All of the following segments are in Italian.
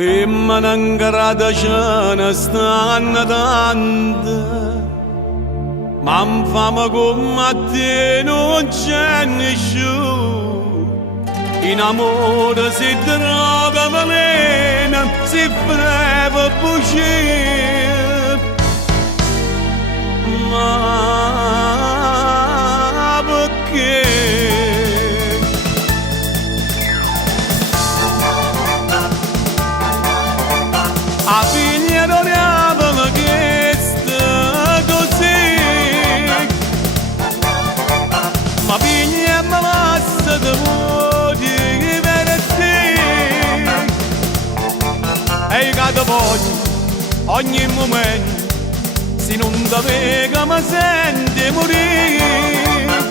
Femmina ingrata ce ne stanno tante, ma infame come a te non c'è nessuno. In amore si droga veleno, si freva bugie. Ma perché? A figlia non ne aveva chiesto così, ma figlia mi lascia da voi per te. E che ti voglio ogni momento, se non ti vedo mi senti morire.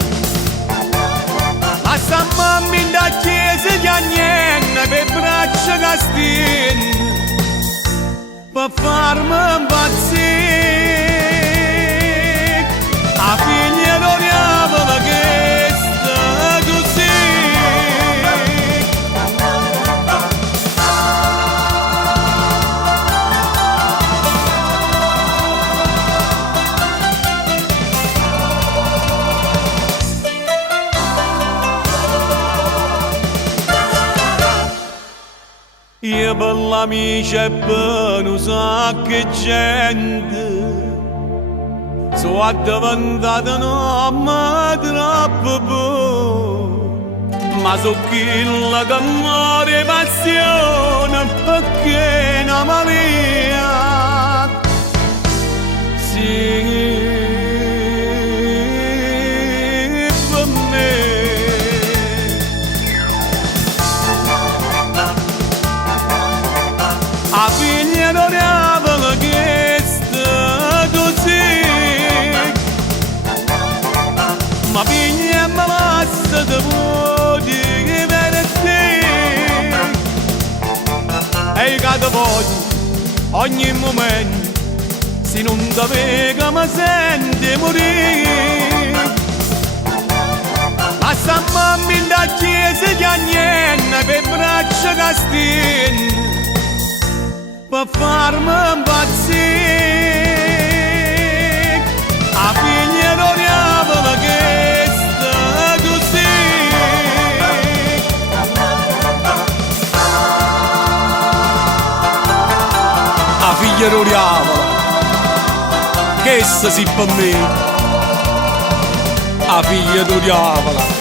Lascia mamma in da chiesa che niente per braccia che stinno, per farmi impazzire. A figlia non ne aveva chiesto così. Io per l'amica e per un sacco di gente sono diventata un'uomo troppo buono, ma so quella che muore passione perché è una malia. Sì, per me. A figlia non ne aveva chiesto così, ma figlia mi lascia da voi per te. E che ti voglio ogni momento, se non ti vedo mi senti morire. Lascia mamma in da chiesa che niente per braccia che stinno, per farmi impazzire. A figlia non ne aveva chiesto così. A figlia non ne aveva chiesto sì per me. A figlia non ne aveva